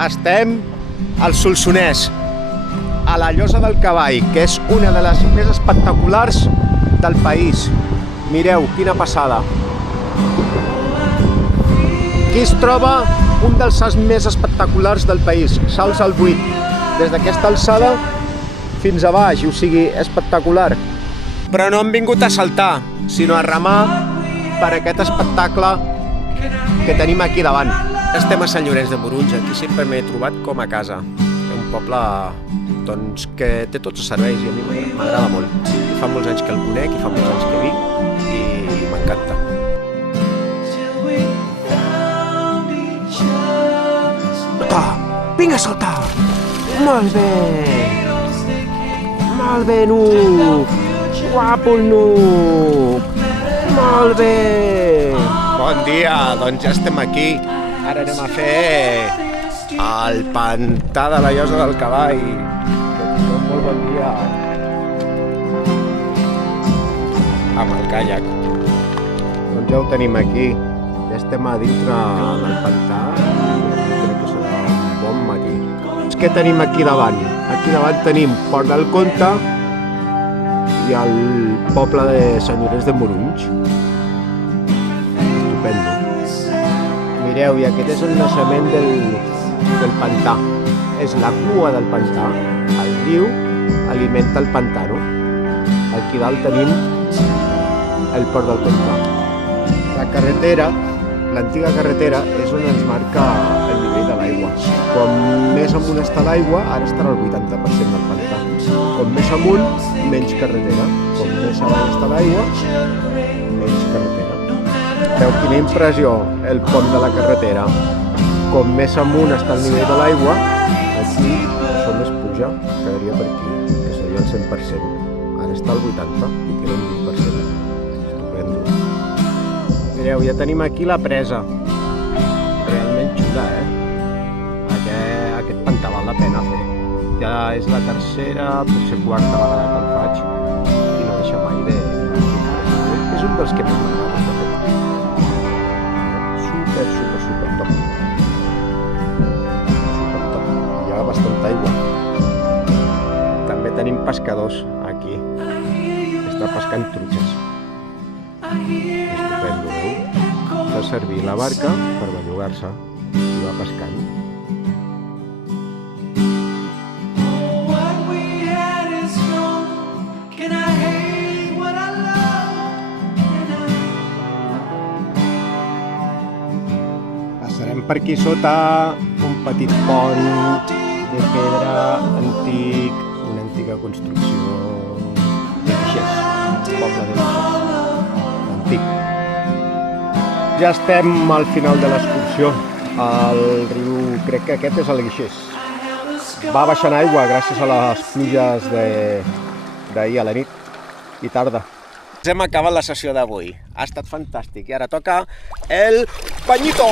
Estem al Solsonès, a la Llosa del Cavall, que és una de les més espectaculars del país. Mireu, quina passada. Aquí es troba un dels salts més espectaculars del país, salts al buit. Des d'aquesta alçada fins a baix, o sigui, espectacular. Però no hem vingut a saltar, sinó a remar per aquest espectacle que tenim aquí davant. Estem a Sant Llorenç de Morunys, aquí sempre m'he trobat com a casa. Un poble doncs, que té tots els serveis i a mi m'agrada molt. Fa molts anys que el conec i fa molts anys que vinc i m'encanta. Vinga a saltar! Molt bé! Molt bé, Nuc! Guapo el Nuc! Molt bé! Bon dia, doncs ja estem aquí. Ara anem a fer el pantà de la Llosa del Cavall. Molt bon dia. Amb el caiac. Doncs ja ho tenim aquí. Ja estem a dintre del pantà. Crec que serà un bon matí. Què tenim aquí davant? Aquí davant tenim Port del Comte i el poble de Sant Llorenç de Morunys. Estupendo. Mireu, i aquest és el naixement del pantà. És la cua del pantà. El riu alimenta el pantano. Aquí dalt tenim el Port del Comte. La carretera, l'antiga carretera, és on ens marca el nivell de l'aigua. Com més amunt està l'aigua, ara estarà al 80% del pantà. Com més amunt, menys carretera. Com més avall està l'aigua, menys carretera. Veu quina impressió, el pont de la carretera. Com més amunt està el nivell de l'aigua, aquí això més puja, quedaria per aquí, que seria el 100%. Ara està al 80% i queda un 20%. Estupendo. Mireu, ja tenim aquí la presa. Realment xula, Aquest pantà val la pena fer. Ja és la tercera, potser quarta vegada que el faig i no deixa mai de... És un dels que més m'agrada, de fet. Super top. Super top. Hi ha bastanta aigua. També tenim pescadors aquí. Està pescant truites. Estupendo, veu? Fa servir la barca per bellugar-se i va pescant. Passarem per aquí sota un petit pont de pedra antic, una antiga construcció de Guixers, poble de Guixers, antic. Ja estem al final de l'excursió. El riu, crec que aquest és el Guixers. Va baixant aigua gràcies a les pluges d'ahir a la nit i tarda. Hem acabat la sessió d'avui. Ha estat fantàstic. I ara toca el Pañito!